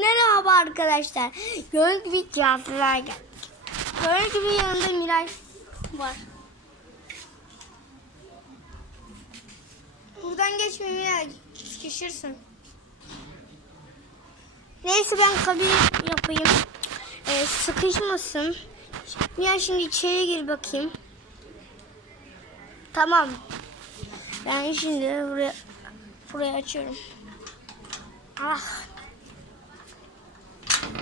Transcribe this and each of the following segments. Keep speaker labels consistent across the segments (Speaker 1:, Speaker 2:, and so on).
Speaker 1: Merhaba arkadaşlar. Gördüğünüz gibi kıyafetler geldik. Gördüğünüz gibi yanında Miray var. Buradan geçme Miray. Sıkışırsın. Neyse ben kabul yapayım. Ee, sıkışmasın. Miray şimdi içeri gir bakayım. Tamam. Ben şimdi buraya burayı açıyorum. Ah.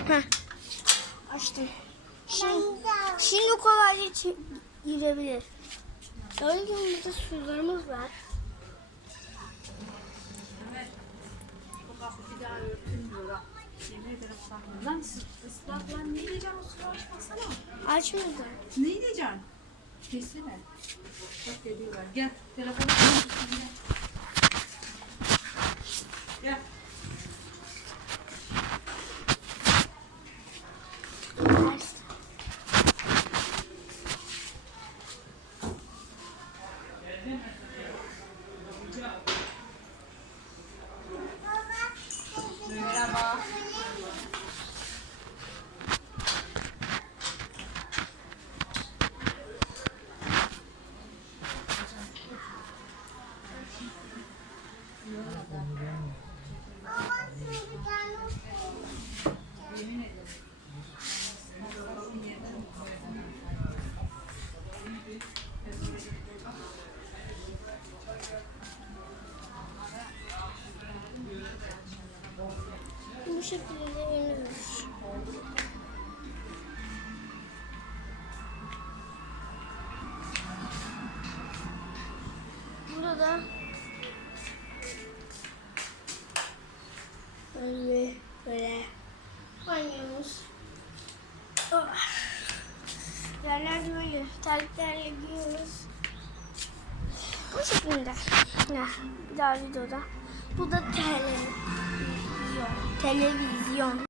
Speaker 1: Heh. Açtım. Şimdi, şimdi kolayca girebilir. Gördüğünüz gibi burada sularımız var.
Speaker 2: Lan ıs- ıslak lan ne diyeceksin o suyu açmasana.
Speaker 1: Açmadım.
Speaker 2: Ne diyeceksin? Kesene. Bak geliyorlar. Gel. Telefonu. Gel. Thank
Speaker 1: you. Şekilde evimiz Burada da böyle böyle banyomuz. Oh. Yerler böyle terliklerle giyiyoruz. Bu şekilde. Ya, bir daha videoda. Bu da televizyon. Televizyon.